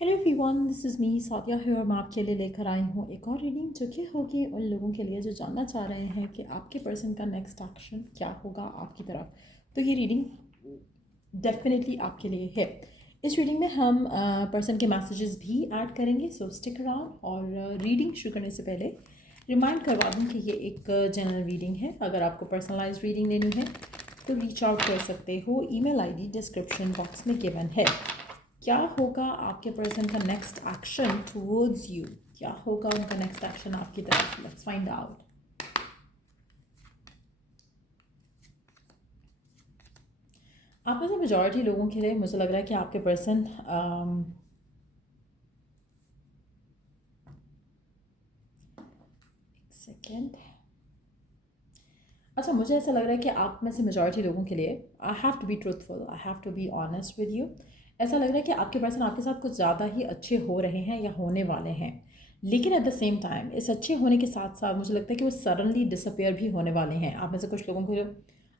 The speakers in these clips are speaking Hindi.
Hello everyone, this is me Sadia है और मैं आपके लिए लेकर आई हूँ एक और रीडिंग जो कि होगी उन लोगों के लिए जो जानना चाह रहे हैं कि आपके पर्सन का नेक्स्ट एक्शन क्या होगा आपकी तरफ। तो ये रीडिंग डेफिनेटली आपके लिए है। इस रीडिंग में हम पर्सन के मैसेजेस भी ऐड करेंगे, सो स्टिक अराउंड। और रीडिंग शुरू करने से पहले रिमाइंड करवा दूँ कि ये एक जनरल रीडिंग है। अगर आपको पर्सनलाइज रीडिंग लेनी है तो रीच आउट कर सकते हो। ईमेल आईडी डिस्क्रिप्शन बॉक्स में गिवन है। क्या होगा आपके पर्सन का नेक्स्ट एक्शन टुवर्ड्स यू? क्या होगा उनका नेक्स्ट एक्शन आपकी तरफ? Let's find out. आप में से मेजॉरिटी लोगों के लिए मुझे लग रहा है कि आपके पर्सन एक सेकेंड। अच्छा, मुझे ऐसा लग रहा है कि आप में से मेजॉरिटी लोगों के लिए I have to be truthful, I have to be honest with you. ऐसा लग रहा है कि आपके पर्सन आपके साथ कुछ ज़्यादा ही अच्छे हो रहे हैं या होने वाले हैं, लेकिन एट द सेम टाइम इस अच्छे होने के साथ साथ मुझे लगता है कि वो सडनली डिसअपियर भी होने वाले हैं। आप में से कुछ लोगों को जो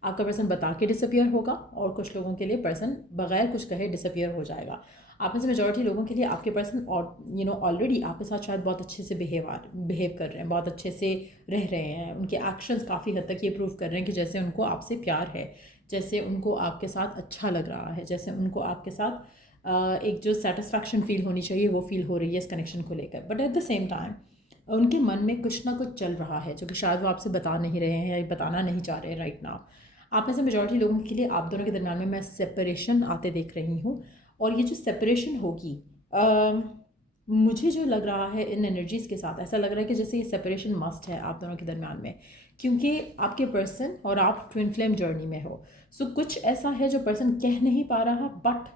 आपका पर्सन बता के डिसअपियर होगा और कुछ लोगों के लिए पर्सन बगैर कुछ कहे डिसअपियर हो जाएगा। आप में से मेजॉरिटी लोगों के लिए आपके पर्सन और ऑलरेडी आपके साथ शायद बहुत अच्छे से बिहेव कर रहे हैं, बहुत अच्छे से रह रहे हैं। उनके एक्शंस काफ़ी हद तक ये प्रूव कर रहे हैं कि जैसे उनको आपसे प्यार है, जैसे उनको आपके साथ अच्छा लग रहा है, जैसे उनको आपके साथ एक जो सेटिस्फैक्शन फील होनी चाहिए वो फील हो रही है इस कनेक्शन को लेकर। But at the same time उनके मन में कुछ ना कुछ चल रहा है जो कि शायद वो आपसे बता नहीं रहे हैं या बताना नहीं चाह रहे हैं राइट नाउ। आप में से मेजॉरिटी लोगों के लिए आप दोनों के दरम्यान में मैं सेपरेशन आते देख रही हूँ। और ये जो सेपरेशन होगी, मुझे जो लग रहा है इन एनर्जीज़ के साथ, ऐसा लग रहा है कि जैसे ये सेपरेशन मस्ट है आप दोनों के दरम्यान में, क्योंकि आपके पर्सन और आप ट्विन फ्लेम जर्नी में हो। सो कुछ ऐसा है जो पर्सन कह नहीं पा रहा, बट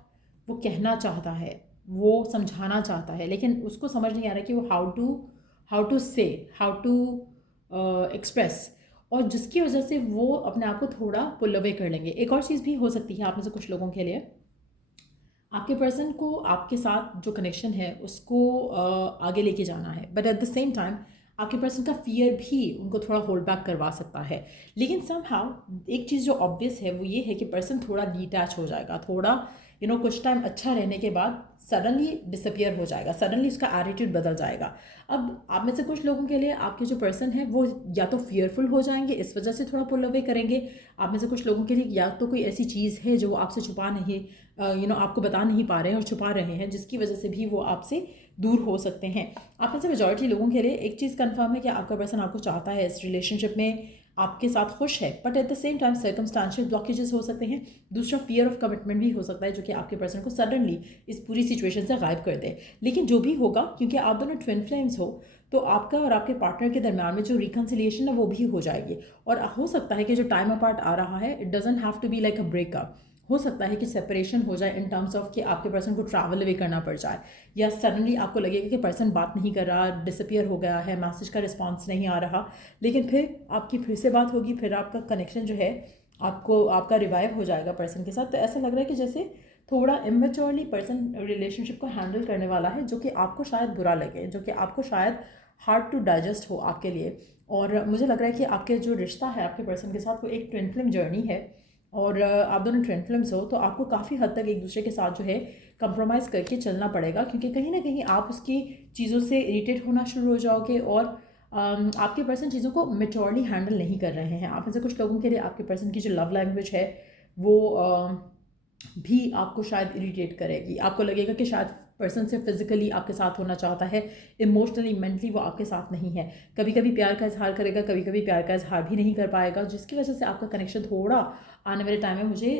वो कहना चाहता है, वो समझाना चाहता है, लेकिन उसको समझ नहीं आ रहा कि वो हाउ टू एक्सप्रेस, और जिसकी वजह से वो अपने आप को थोड़ा पुल अवे कर लेंगे। एक और चीज़ भी हो सकती है आप में से कुछ लोगों के लिए, आपके पर्सन को आपके साथ जो कनेक्शन है उसको आगे लेके जाना है, but at the same time आपके पर्सन का फियर भी उनको थोड़ा होल्ड बैक करवा सकता है। लेकिन समहाउ एक चीज़ जो ऑब्वियस है वो ये है कि पर्सन थोड़ा डिटैच हो जाएगा, थोड़ा कुछ टाइम अच्छा रहने के बाद सडनली डिसअपियर हो जाएगा, सडनली उसका एटीट्यूड बदल जाएगा। अब आप में से कुछ लोगों के लिए आपके जो पर्सन है वो या तो फियरफुल हो जाएंगे, इस वजह से थोड़ा पुल अवे करेंगे। आप में से कुछ लोगों के लिए या तो कोई ऐसी चीज़ है जो वो आपसे छुपा नहीं आपको बता नहीं पा रहे हैं और छुपा रहे हैं, जिसकी वजह से भी वो आपसे दूर हो सकते हैं। आप में से मेजॉरिटी लोगों के लिए एक चीज़ कंफर्म है कि आपका पर्सन आपको चाहता है, इस रिलेशनशिप में आपके साथ खुश है, but at the same time circumstantial blockages हो सकते हैं। दूसरा फियर ऑफ कमिटमेंट भी हो सकता है जो कि आपके पर्सन को सडनली इस पूरी सिचुएशन से गायब कर दे। लेकिन जो भी होगा, क्योंकि आप दोनों ट्विन फ्लेम्स हो, तो आपका और आपके पार्टनर के दरम्यान में जो रिकन्सिलिएशन है वो भी हो जाएगी। और हो सकता है कि जो टाइम अपार्ट आ रहा है, it doesn't have to be like a breakup. हो सकता है कि सेपरेशन हो जाए इन टर्म्स ऑफ कि आपके पर्सन को ट्रैवल अवे करना पड़ जाए, या सडनली आपको लगेगा कि पर्सन बात नहीं कर रहा, डिसअपियर हो गया है, मैसेज का रिस्पॉन्स नहीं आ रहा, लेकिन फिर आपकी फिर से बात होगी, फिर आपका कनेक्शन जो है आपको आपका रिवाइव हो जाएगा पर्सन के साथ। तो ऐसा लग रहा है कि जैसे थोड़ा इमेच्योरली पर्सन रिलेशनशिप को हैंडल करने वाला है, जो कि आपको शायद बुरा लगे, जो कि आपको शायद हार्ड टू डाइजेस्ट हो आपके लिए। और मुझे लग रहा है कि आपके जो रिश्ता है आपके पर्सन के साथ वो एक ट्विन फ्लेम जर्नी है, और आप दोनों ट्विन फ्लेम्स हो, तो आपको काफ़ी हद तक एक दूसरे के साथ जो है कंप्रोमाइज़ करके चलना पड़ेगा, क्योंकि कहीं ना कहीं आप उसकी चीज़ों से इरिटेट होना शुरू हो जाओगे, और आपके पर्सन चीज़ों को मेच्योरली हैंडल नहीं कर रहे हैं। आप में से कुछ लोगों के लिए आपके पर्सन की जो लव लैंग्वेज है वो भी आपको शायद इरिटेट करेगी। आपको लगेगा कि शायद पर्सन से फिजिकली आपके साथ होना चाहता है, इमोशनली मेंटली वो आपके साथ नहीं है। कभी कभी प्यार का इजहार करेगा, कभी कभी प्यार का इजहार भी नहीं कर पाएगा, जिसकी वजह से आपका कनेक्शन थोड़ा आने वाले टाइम में मुझे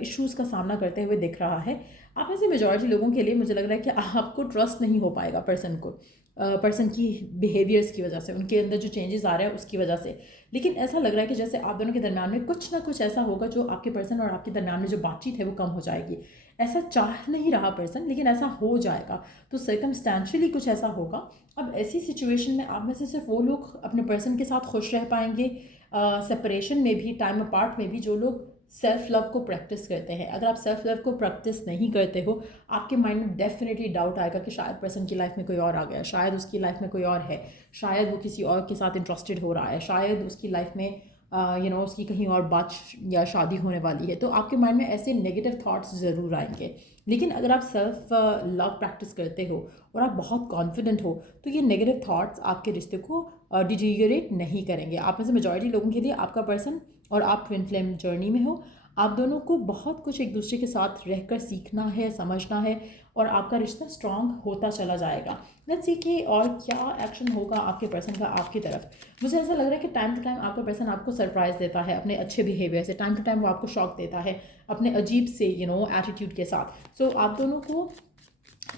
इश्यूज़ का सामना करते हुए दिख रहा है। आप में से मेजॉरिटी लोगों के लिए मुझे लग रहा है कि आपको ट्रस्ट नहीं हो पाएगा पर्सन को, पर्सन की बिहेवियर्स की वजह से, उनके अंदर जो चेंजेस आ रहे हैं उसकी वजह से। लेकिन ऐसा लग रहा है कि जैसे आप दोनों के दरम्यान में कुछ ना कुछ ऐसा होगा जो आपके पर्सन और आपके दरम्यान में जो बातचीत है वो कम हो जाएगी। ऐसा चाह नहीं रहा पर्सन, लेकिन ऐसा हो जाएगा, तो सर्कमस्टेंशियली कुछ ऐसा होगा। अब ऐसी सिचुएशन में आप में से सिर्फ वो लोग अपने पर्सन के साथ खुश रह पाएंगे, सेपरेशन में भी, टाइम अपार्ट में भी, जो लोग सेल्फ लव को प्रैक्टिस करते हैं। अगर आप सेल्फ लव को प्रैक्टिस नहीं करते हो, आपके माइंड में डेफिनेटली डाउट आएगा कि शायद पर्सन की लाइफ में कोई और आ गया, शायद उसकी लाइफ में कोई और है, शायद वो किसी और के साथ इंटरेस्टेड हो रहा है, शायद उसकी लाइफ में उसकी कहीं और बात या शादी होने वाली है, तो आपके माइंड में ऐसे नेगेटिव थॉट्स ज़रूर आएंगे। लेकिन अगर आप सेल्फ लव प्रैक्टिस करते हो और आप बहुत कॉन्फिडेंट हो, तो ये नेगेटिव थॉट्स आपके रिश्ते को डिटीरियरेट नहीं करेंगे। आप में से मेजॉरिटी लोगों के लिए आपका पर्सन और आप ट्विन फ्लेम जर्नी में हो, आप दोनों को बहुत कुछ एक दूसरे के साथ रहकर सीखना है, समझना है, और आपका रिश्ता स्ट्रांग होता चला जाएगा। लेट्स सी कि और क्या एक्शन होगा आपके पर्सन का आपकी तरफ। मुझे ऐसा लग रहा है कि टाइम टू टाइम आपका पर्सन आपको सरप्राइज़ देता है अपने अच्छे बिहेवियर से, टाइम टू टाइम वो आपको शॉक देता है अपने अजीब से एटीट्यूड के साथ। सो आप दोनों को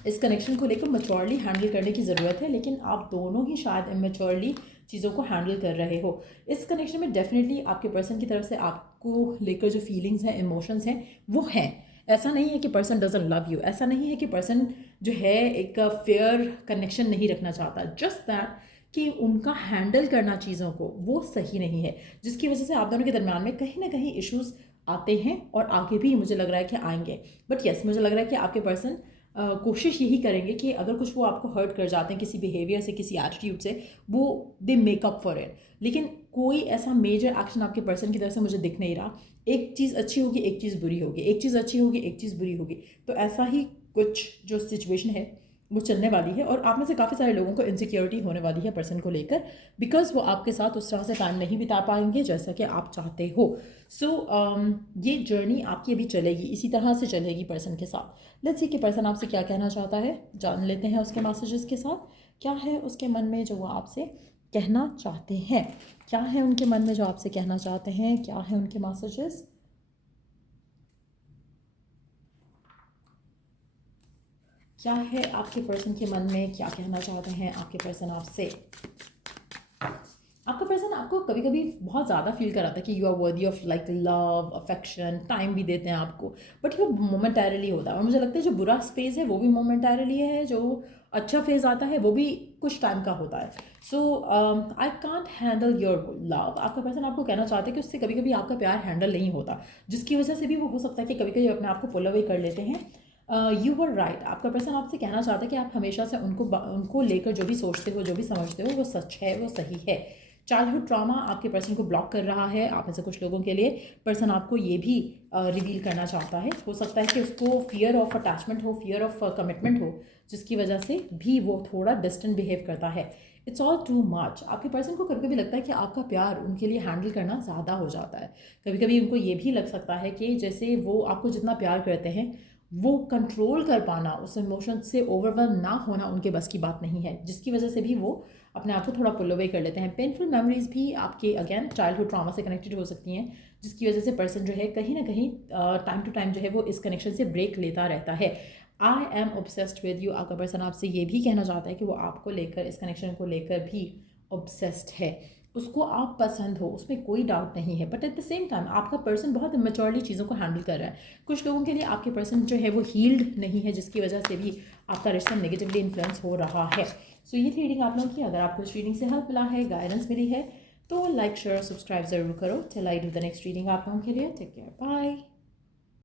इस कनेक्शन को लेकर मैच्योरली हैंडल करने की ज़रूरत है, लेकिन आप दोनों ही शायद इमेच्योरली चीज़ों को हैंडल कर रहे हो। इस कनेक्शन में डेफिनेटली आपके पर्सन की तरफ से आपको लेकर जो फीलिंग्स हैं, इमोशंस हैं, वो हैं। ऐसा नहीं है कि पर्सन डजंट लव यू, ऐसा नहीं है कि पर्सन जो है एक फेयर कनेक्शन नहीं रखना चाहता, जस्ट दैट कि उनका हैंडल करना चीज़ों को वो सही नहीं है, जिसकी वजह से आप दोनों के दरमियान में कहीं ना कहीं इश्यूज़ आते हैं और आगे भी मुझे लग रहा है कि आएंगे। बट येस, मुझे लग रहा है कि आपके पर्सन कोशिश यही करेंगे कि अगर कुछ वो आपको हर्ट कर जाते हैं किसी बिहेवियर से, किसी एटीट्यूड से, वो दे मेकअप फॉर इट। लेकिन कोई ऐसा मेजर एक्शन आपके पर्सन की तरफ से मुझे दिख नहीं रहा। एक चीज़ अच्छी होगी, एक चीज़ बुरी होगी, एक चीज़ अच्छी होगी, एक चीज़ बुरी होगी। तो ऐसा ही कुछ जो सिचुएशन है वो चलने वाली है, और आप में से काफ़ी सारे लोगों को इनसिक्योरिटी होने वाली है पर्सन को लेकर, बिकॉज वो आपके साथ उस तरह से टाइम नहीं बिता पाएंगे जैसा कि आप चाहते हो। सो ये जर्नी आपकी अभी चलेगी, इसी तरह से चलेगी पर्सन के साथ। लेट्स सी कि पर्सन आपसे क्या कहना चाहता है, जान लेते हैं उसके मैसेजेस के साथ। क्या है उसके मन में जो वो आपसे कहना चाहते हैं, क्या है उनके मन में जो आपसे कहना चाहते हैं, क्या है उनके मैसेजेस। क्या है आपके पर्सन के मन में, क्या कहना चाहते हैं आपके पर्सन आपसे। आपका पर्सन आपको कभी कभी बहुत ज़्यादा फील कराता है कि you are worthy of like love, affection, time भी देते हैं आपको, बट वो मोमेंटरली होता है। और मुझे लगता है जो बुरा फेज़ है वो भी मोमेंटरली है, जो अच्छा फेज़ आता है वो भी कुछ टाइम का होता है। So I can't handle your love. आपका पर्सन आपको कहना चाहते हैं कि उससे कभी कभी आपका प्यार हैंडल नहीं होता, जिसकी वजह से भी वो हो सकता है कि कभी कभी अपने आप को पुल अवे कर लेते हैं। यू वर राइट, आपका पर्सन आपसे कहना चाहता है कि आप हमेशा से उनको लेकर जो भी सोचते हो, जो भी समझते हो, वो सच है, वो सही है। चाइल्डहुड ट्रॉमा आपके पर्सन को ब्लॉक कर रहा है। आप में से कुछ लोगों के लिए पर्सन आपको ये भी रिवील करना चाहता है। हो सकता है कि उसको फियर ऑफ अटैचमेंट हो, फियर ऑफ कमिटमेंट हो, जिसकी वजह से भी वो थोड़ा डिस्टेंट बिहेव करता है। It's all too much. आपके पर्सन को कभी कभी लगता है कि आपका प्यार उनके लिए हैंडल करना ज़्यादा हो जाता है। कभी कभी उनको ये भी लग सकता है कि जैसे वो आपको जितना प्यार करते हैं, वो कंट्रोल कर पाना, उस इमोशन से ओवरवेल्म ना होना उनके बस की बात नहीं है, जिसकी वजह से भी वो अपने आप को थोड़ा पुल अवे कर लेते हैं। पेनफुल मेमोरीज भी आपके अगेन चाइल्डहुड ट्रॉमा से कनेक्टेड हो सकती हैं, जिसकी वजह से पर्सन जो है कहीं ना कहीं टाइम टू टाइम जो है वो इस कनेक्शन से ब्रेक लेता रहता है। I am obsessed with you. आपका पर्सन आपसे ये भी कहना चाहता है कि वो आपको लेकर, इस कनेक्शन को लेकर भी ऑब्सेस्ड है। उसको आप पसंद हो, उसमें कोई डाउट नहीं है, but at the same time आपका पर्सन बहुत इमेच्योरली चीज़ों को हैंडल कर रहा है। कुछ लोगों के लिए आपके पर्सन जो है वो हील्ड नहीं है, जिसकी वजह से भी आपका रिश्ता नेगेटिवली इन्फ्लुएंस हो रहा है। सो ये थी रीडिंग आप लोगों की। अगर आपको इस रीडिंग से हेल्प मिला है, गाइडेंस मिली है, तो लाइक, शेयर, सब्सक्राइब ज़रूर करो। Till I do the next reading आप लोगों के लिए। Take care, bye.